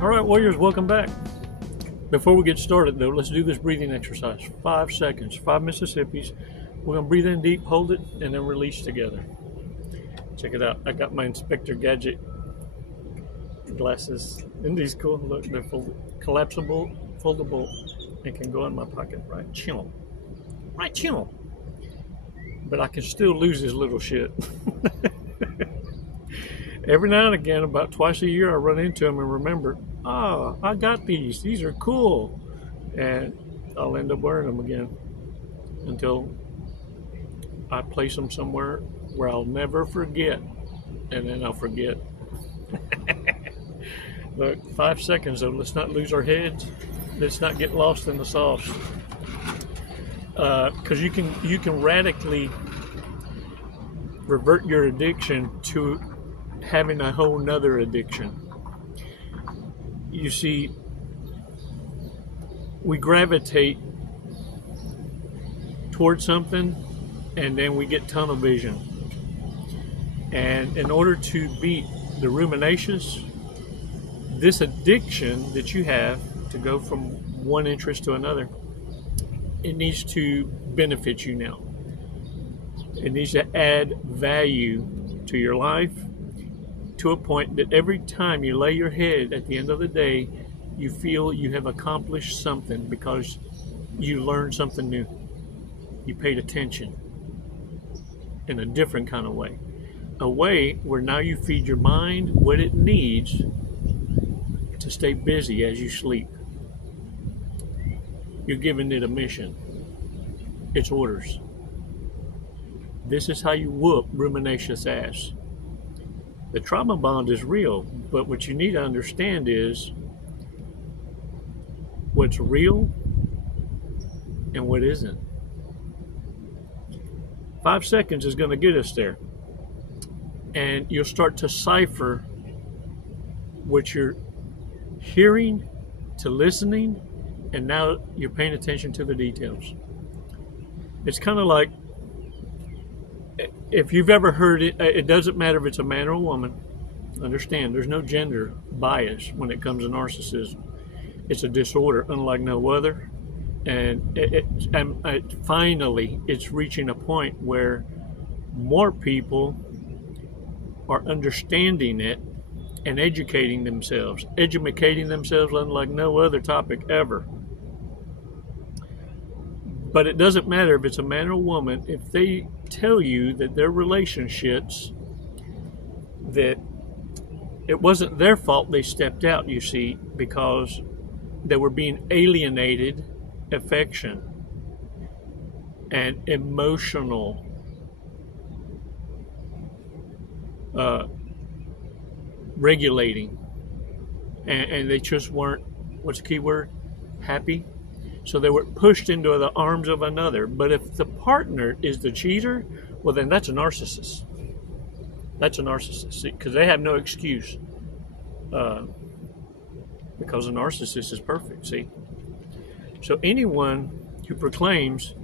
All right, warriors, welcome back. Before we get started, though, let's do this breathing exercise. 5 seconds, 5 Mississippis. We're going to breathe in deep, hold it, and then release together. Check it out. I got my Inspector Gadget glasses. Isn't these cool? Look, they're collapsible, foldable, and can go in my pocket. Right, chill. Right, chill. But I can still lose this little shit. Every now and again, about twice a year, I run into them and remember, I got these. These are cool. And I'll end up wearing them again until I place them somewhere where I'll never forget. And then I'll forget. Look, 5 seconds though. Let's not lose our heads. Let's not get lost in the sauce. Because you can radically revert your addiction to having a whole nother addiction. You see, we gravitate towards something and then we get tunnel vision. And in order to beat the ruminations, this addiction that you have to go from one interest to another, it needs to benefit you now. It needs to add value to your life to a point that every time you lay your head at the end of the day, you feel you have accomplished something because you learned something new. You paid attention in a different kind of way. A way where now you feed your mind what it needs to stay busy as you sleep. You're giving it a mission. It's orders. This is how you whoop ruminacious ass. The trauma bond is real, but what you need to understand is what's real and what isn't. 5 seconds is going to get us there. And you'll start to cipher what you're hearing to listening, and now you're paying attention to the details. It's kind of like, if you've ever heard it, it doesn't matter if it's a man or a woman. Understand, there's no gender bias when it comes to narcissism. It's a disorder unlike no other. And finally, it's reaching a point where more people are understanding it and educating themselves unlike no other topic ever. But it doesn't matter if it's a man or a woman, if they tell you that their relationships, that it wasn't their fault they stepped out, you see, because they were being alienated affection and emotional regulating, and they just weren't, what's the key word? Happy. So they were pushed into the arms of another. But if the partner is the cheater, well, then that's a narcissist. That's a narcissist, because they have no excuse. Because a narcissist is perfect, see? So anyone who proclaims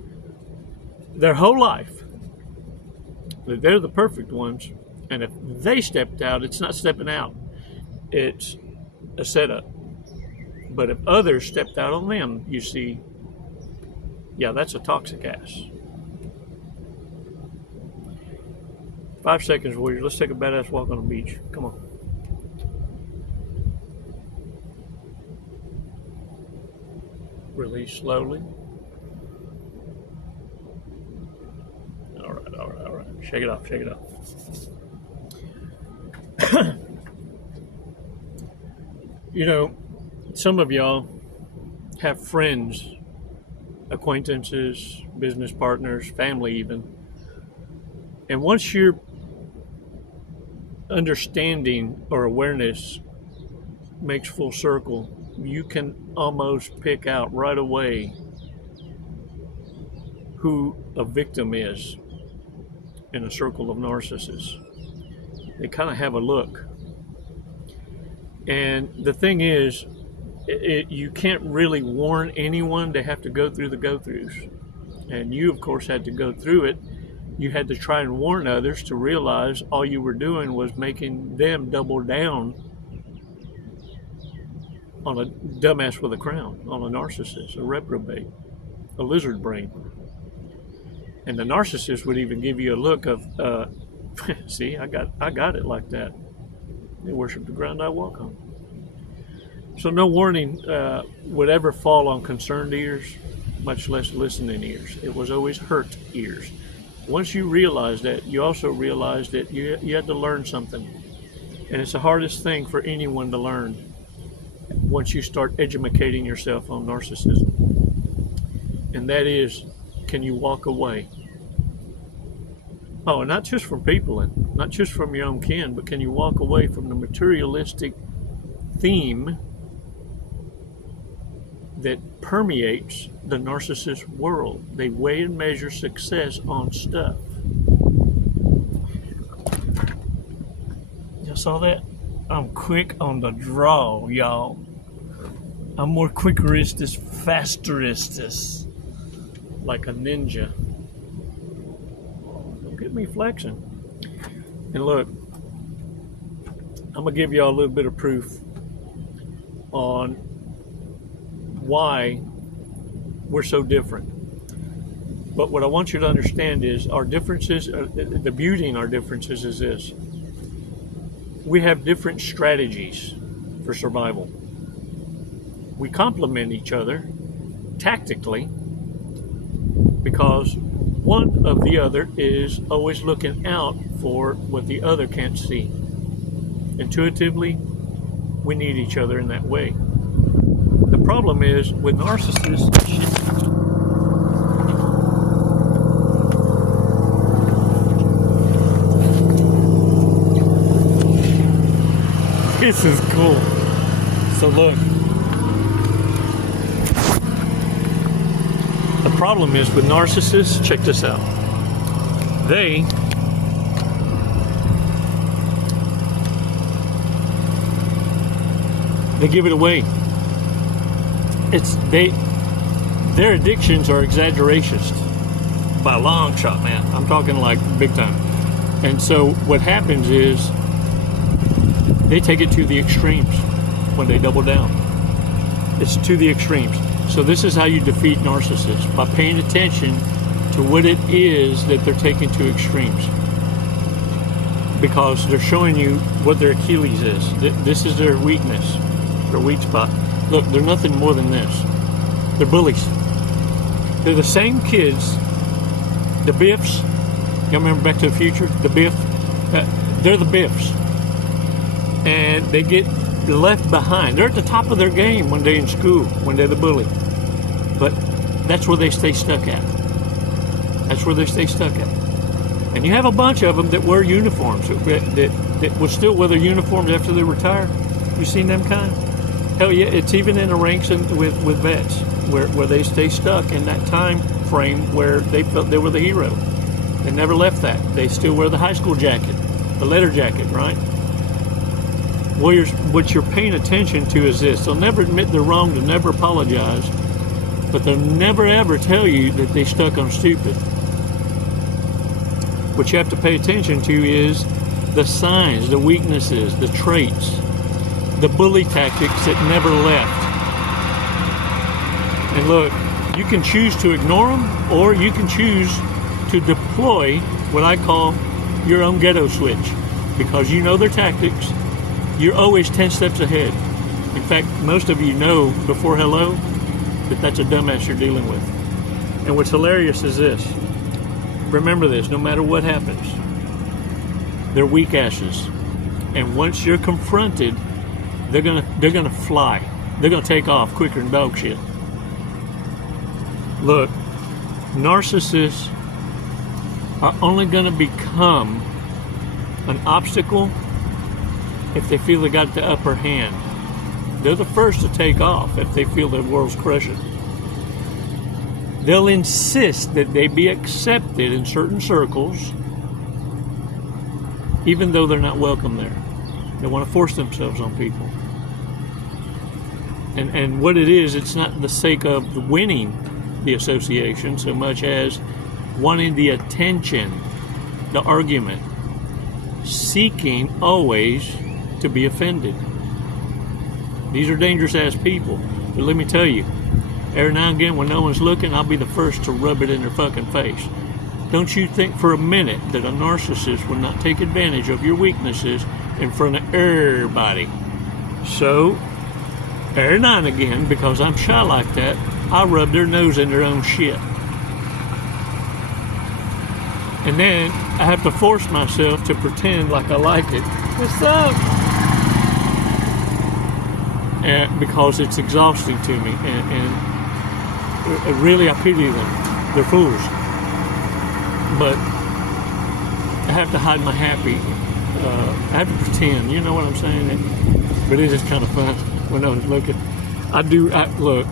their whole life that they're the perfect ones, and if they stepped out, it's not stepping out. It's a setup. But if others stepped out on them, you see, yeah, that's a toxic ass. 5 seconds, warriors. Let's take a badass walk on the beach. Come on. Release slowly. All right, all right, all right. Shake it off, shake it off. You know, some of y'all have friends, acquaintances, business partners, family even. And once your understanding or awareness makes full circle, you can almost pick out right away who a victim is in a circle of narcissists. They kind of have a look. And the thing is, you can't really warn anyone. They have to go through the go-throughs. And you, of course, had to go through it. You had to try and warn others to realize all you were doing was making them double down on a dumbass with a crown, on a narcissist, a reprobate, a lizard brain. And the narcissist would even give you a look of, see, I got it like that. They worship the ground I walk on. So no warning would ever fall on concerned ears, much less listening ears. It was always hurt ears. Once you realize that, you also realize that you had to learn something. And it's the hardest thing for anyone to learn once you start educating yourself on narcissism. And that is, can you walk away? Oh, not just from people, and not just from your own kin, but can you walk away from the materialistic theme that permeates the narcissist world? They weigh and measure success on stuff. Y'all saw that? I'm quick on the draw, y'all. I'm more quickeristus, fasteristus, like a ninja. Don't get me flexing. And look, I'm gonna give y'all a little bit of proof on why we're so different. But what I want you to understand is our differences, the beauty in our differences is this. We have different strategies for survival. We complement each other tactically because one of the other is always looking out for what the other can't see. Intuitively, we need each other in that way. The problem is with narcissists, this is cool. So look, the problem is with narcissists, check this out. They give it away. Their addictions are exaggerations by a long shot, man. I'm talking like big time. And so what happens is they take it to the extremes when they double down. It's to the extremes. So this is how you defeat narcissists, by paying attention to what it is that they're taking to extremes. Because they're showing you what their Achilles is. This is their weakness, their weak spot. Look, they're nothing more than this. They're bullies. They're the same kids, the Biffs. Y'all remember Back to the Future? The Biff? They're the Biffs. And they get left behind. They're at the top of their game when they're in school, when they're the bully. But that's where they stay stuck at. That's where they stay stuck at. And you have a bunch of them that wear uniforms, that will still wear their uniforms after they retire. You seen them kind? Hell yeah, it's even in the ranks with vets, where they stay stuck in that time frame where they felt they were the hero. They never left that. They still wear the high school jacket, the letter jacket, right? Warriors, what you're paying attention to is this. They'll never admit they're wrong, they'll never apologize, but they'll never ever tell you that they stuck on stupid. What you have to pay attention to is the signs, the weaknesses, the traits, the bully tactics that never left. And look, you can choose to ignore them, or you can choose to deploy what I call your own ghetto switch, because you know their tactics. You're always 10 steps ahead. In fact, most of you know before hello that that's a dumbass you're dealing with. And what's hilarious is this. Remember this, no matter what happens, they're weak asses. And once you're confronted, they're gonna fly. They're gonna take off quicker than dog shit. Look, narcissists are only gonna become an obstacle if they feel they got the upper hand. They're the first to take off if they feel the world's crushing. They'll insist that they be accepted in certain circles, even though they're not welcome there. They want to force themselves on people. And what it is, it's not the sake of winning the association so much as wanting the attention, the argument, seeking always to be offended. These are dangerous ass people. But let me tell you, every now and again when no one's looking, I'll be the first to rub it in their fucking face. Don't you think for a minute that a narcissist would not take advantage of your weaknesses in front of everybody? So, every now and again, because I'm shy like that, I rub their nose in their own shit. And then I have to force myself to pretend like I like it. What's up? And because it's exhausting to me, and really I pity them. They're fools. But I have to hide my happy. I have to pretend. You know what I'm saying? But it is kind of fun when no one's looking. Look.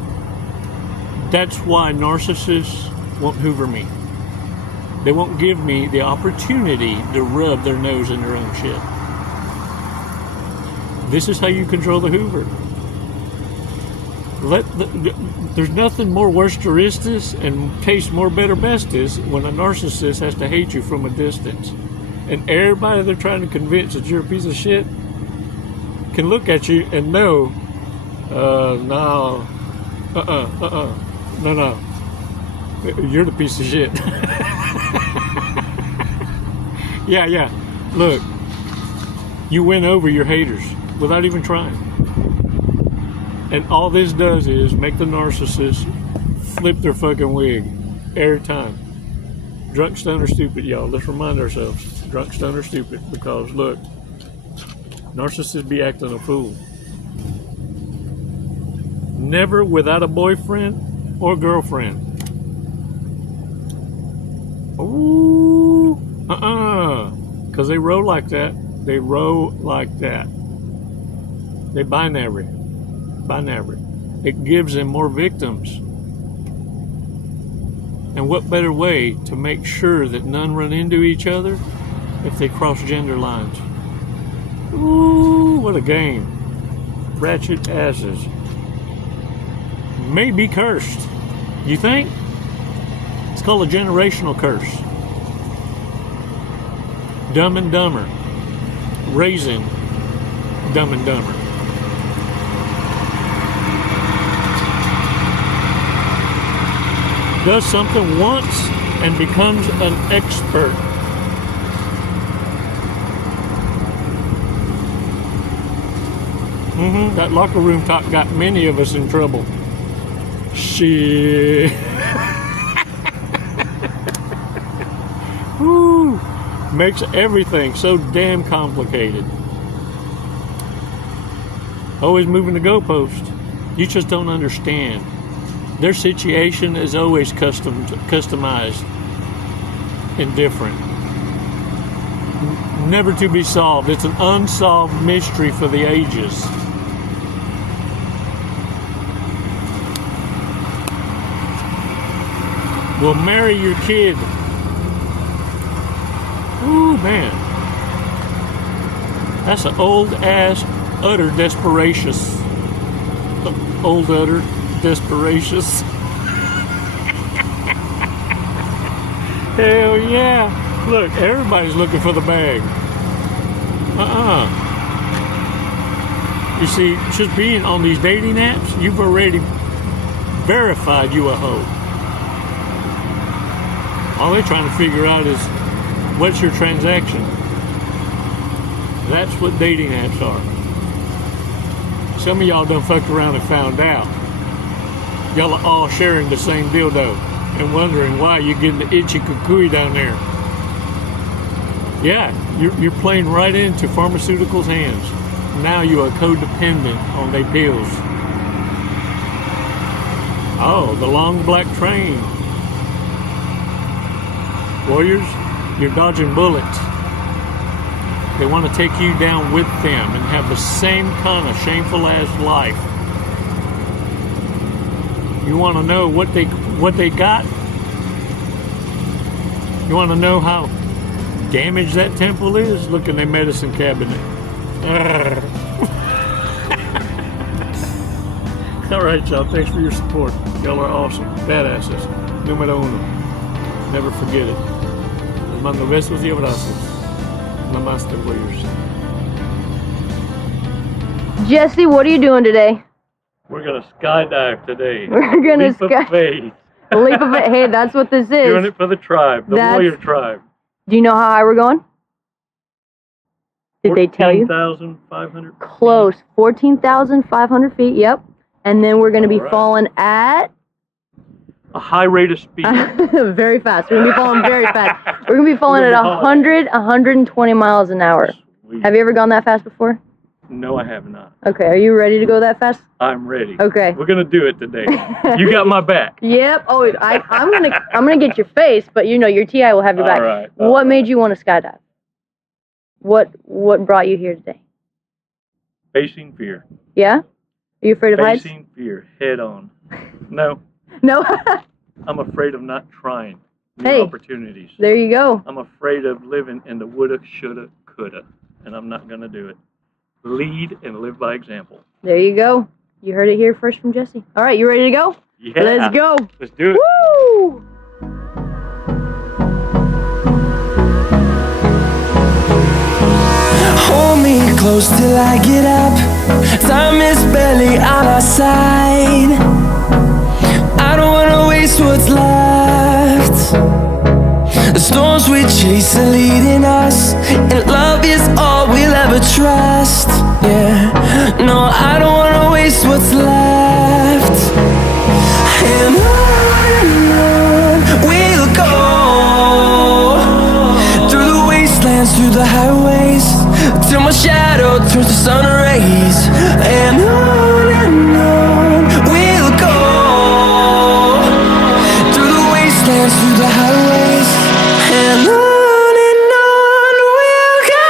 That's why narcissists won't hoover me. They won't give me the opportunity to rub their nose in their own shit. This is how you control the hoover. There's nothing more worsteristus and tastes more better bestus when a narcissist has to hate you from a distance. And everybody they're trying to convince that you're a piece of shit can look at you and know, no, you're the piece of shit. Yeah, look, you win over your haters without even trying. And all this does is make the narcissist flip their fucking wig every time. Drunk, stoned, or stupid, y'all. Let's remind ourselves. Drunk, stoned, or stupid. Because, look, narcissists be acting a fool. Never without a boyfriend or girlfriend. Ooh, because they roll like that. They roll like that. They binary. It gives them more victims. And what better way to make sure that none run into each other if they cross gender lines? Ooh, what a game. Ratchet asses. May be cursed. You think? It's called a generational curse. Dumb and Dumber. Raising Dumb and Dumber. Does something once and becomes an expert. That locker room talk got many of us in trouble. Shit. Woo. Makes everything so damn complicated. Always moving the goalpost. You just don't understand. Their situation is always customized and different. Never to be solved. It's an unsolved mystery for the ages. Will marry your kid. Ooh, man. That's an old ass, utter desperacious. Old utter desperacious. Hell yeah. Look, everybody's looking for the bag. You see, just being on these dating apps, you've already verified you a hoe. All they're trying to figure out is, what's your transaction? That's what dating apps are. Some of y'all done fucked around and found out. Y'all are all sharing the same dildo and wondering why you're getting the itchy cuckoo down there. Yeah, you're playing right into pharmaceuticals' hands. Now you are codependent on their pills. Oh, the long black train. Warriors, you're dodging bullets. They want to take you down with them and have the same kind of shameful ass life. You want to know what they got? You want to know how damaged that temple is? Look in their medicine cabinet. Alright, y'all. Thanks for your support. Y'all are awesome. Badasses. Numero uno. Never forget it. Les mando besos y abrazos. Namaste, warriors. Jesse, what are you doing today? We're gonna skydive today. We're gonna Leap of faith. Leap of faith. Hey, that's what this is. Doing it for the tribe, the warrior tribe. Do you know how high we're going? Did they tell you? 14,500. Close. 14,500 feet. Yep. And then we're gonna be falling at a high rate of speed. Very fast. We're gonna be falling very fast. We're gonna be falling at 120 miles an hour. Sweet. Have you ever gone that fast before? No, I have not. Okay, are you ready to go that fast? I'm ready. Okay. We're gonna do it today. You got my back. Yep. Oh, I'm gonna get your face, but you know your TI will have your back. All right. What made you want to skydive? What brought you here today? Facing fear. Yeah? Are you afraid of heights? Facing fear head on. No. No. I'm afraid of not trying new opportunities. There you go. I'm afraid of living in the woulda, shoulda, coulda, and I'm not gonna do it. Lead and live by example. There you go. You heard it here first from Jesse. All right, you ready to go? Yeah. Let's go. Let's do it. Woo! Hold me close till I get up. Time is barely on our side. I don't wanna waste what's left. The storms we chase are leading us, and love is all we'll ever trust. Yeah, no, I don't wanna waste what's left. And on we'll go, through the wastelands, through the highways, till my shadow turns to sun rays. And on we'll go, through the wastelands, through the highways, and on we'll go.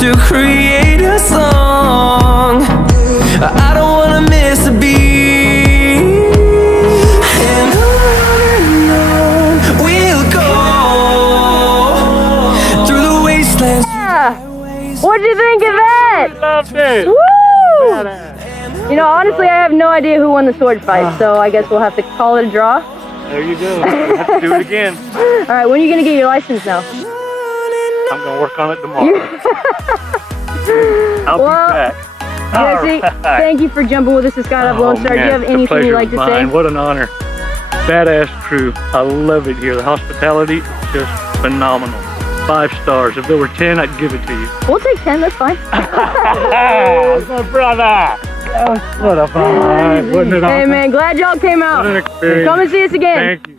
To create a song, I don't wanna miss a beat. And on we'll go, through the wastelands. What'd you think of that? Loved it. Woo! You know, honestly, I have no idea who won the sword fight, so I guess we'll have to call it a draw. There you go. We'll have to do it again. All right, when are you gonna get your license now? I'm gonna work on it tomorrow. I'll be back. Jesse, thank you for jumping with us to Skydive Lone Star. Do you have anything you'd like to say? What an honor. Badass crew. I love it here. The hospitality is just phenomenal. 5 stars. If there were 10, I'd give it to you. We'll take 10, that's fine. My brother. What a fun. Wasn't it awesome? Hey man, glad y'all came out. What an experience. Come and see us again. Thank you.